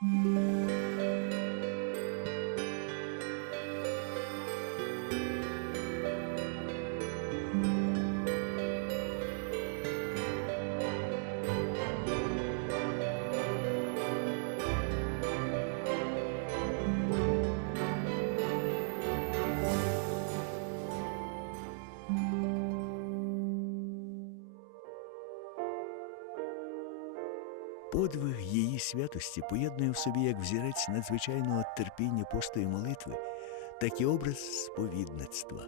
Música Подвиг її святості поєднує в собі як взірець надзвичайного терпіння постої молитви, так і образ сповідництва.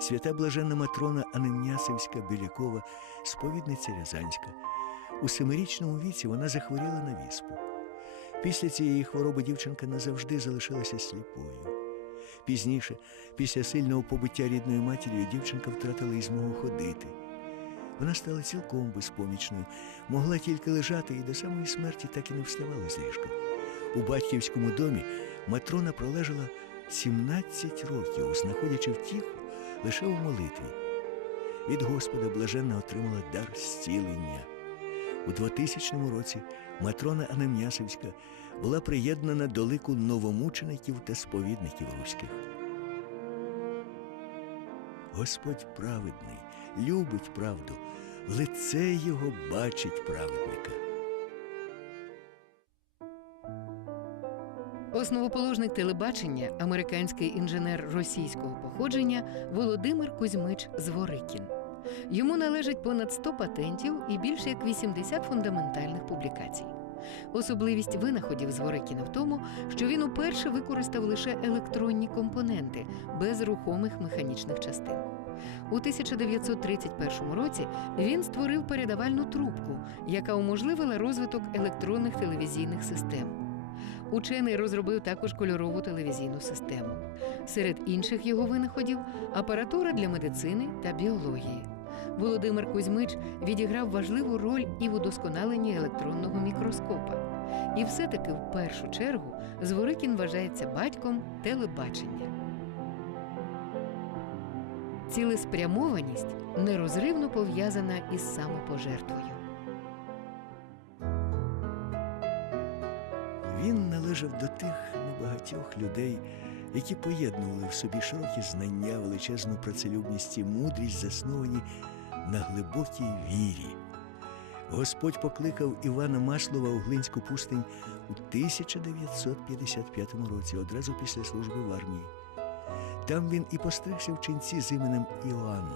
Свята блаженна Матрона Анемнясівська Білякова, сповідниця Рязанська. У семирічному віці вона захворіла на віспу. Після цієї хвороби дівчинка назавжди залишилася сліпою. Пізніше, після сильного побиття рідною матір'ю, дівчинка втратила і змогу ходити. Вона стала цілком безпомічною, могла тільки лежати і до самої смерті так і не вставала з ліжка. У батьківському домі Матрона пролежала 17 років, знаходячи втіху лише у молитві. Від Господа блаженна отримала дар зцілення. У 2000 році Матрона Анемнясівська була приєднана до лику новомучеників та сповідників руських. Господь праведний, любить правду, лице його бачить праведника. Основоположник телебачення, американський інженер російського походження Володимир Кузьмич Зворикін. Йому належить понад 100 патентів і більше як 80 фундаментальних публікацій. Особливість винаходів Зворикіна в тому, що він уперше використав лише електронні компоненти без рухомих механічних частин. У 1931 році він створив передавальну трубку, яка уможливила розвиток електронних телевізійних систем. Учений розробив також кольорову телевізійну систему. Серед інших його винаходів апаратура для медицини та біології. Володимир Кузьмич відіграв важливу роль і в удосконаленні електронного мікроскопа. І все-таки в першу чергу Зворикін вважається батьком телебачення. Цілеспрямованість нерозривно пов'язана із самопожертвою. Він належав до тих небагатьох людей, які поєднували в собі широкі знання, величезну працелюбність і мудрість, засновані на глибокій вірі. Господь покликав Івана Маслова у Глинську пустинь у 1955 році, одразу після служби в армії. Там він і постригся в ченці з іменем Іоанн.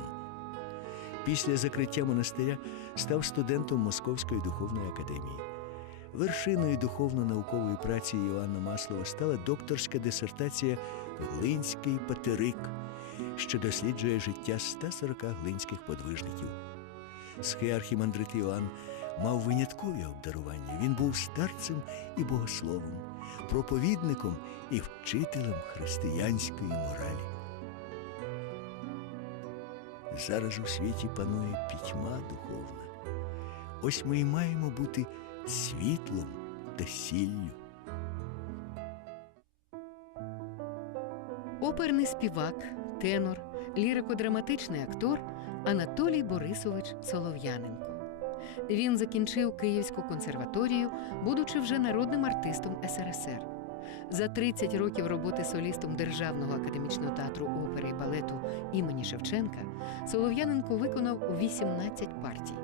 Після закриття монастиря став студентом Московської духовної академії. Вершиною духовно-наукової праці Іоанна Маслова стала докторська дисертація Глинський патерик, що досліджує життя 140 глинських подвижників. Схиархімандрит Іоанн мав виняткові обдарування. Він був старцем і богословом, проповідником і вчителем християнської моралі. Зараз у світі панує пітьма духовна. Ось ми і маємо бути світлом та сіллю. Оперний співак, тенор, лірико-драматичний актор Анатолій Борисович Солов'яненко. Він закінчив Київську консерваторію, будучи вже народним артистом СРСР. За 30 років роботи солістом Державного академічного театру опери і балету імені Шевченка Солов'яненко виконав 18 партій.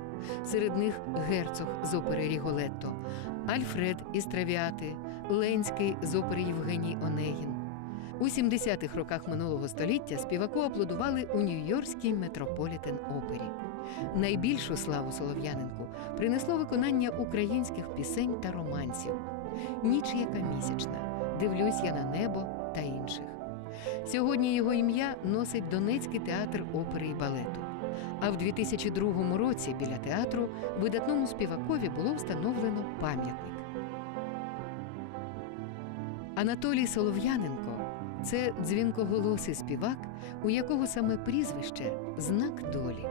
Серед них герцог з опери Ріголетто, Альфред із Травіати, Ленський з опери Євгеній Онегін. У 70-х роках минулого століття співаку аплодували у Нью-Йоркській Метрополітен опері. Найбільшу славу Солов'яненку принесло виконання українських пісень та романсів. Ніч яка місячна, дивлюсь я на небо та інших. Сьогодні його ім'я носить Донецький театр опери і балету. А в 2002 році біля театру видатному співакові було встановлено пам'ятник. Анатолій Солов'яненко це дзвінкоголосий співак, у якого саме прізвище знак долі.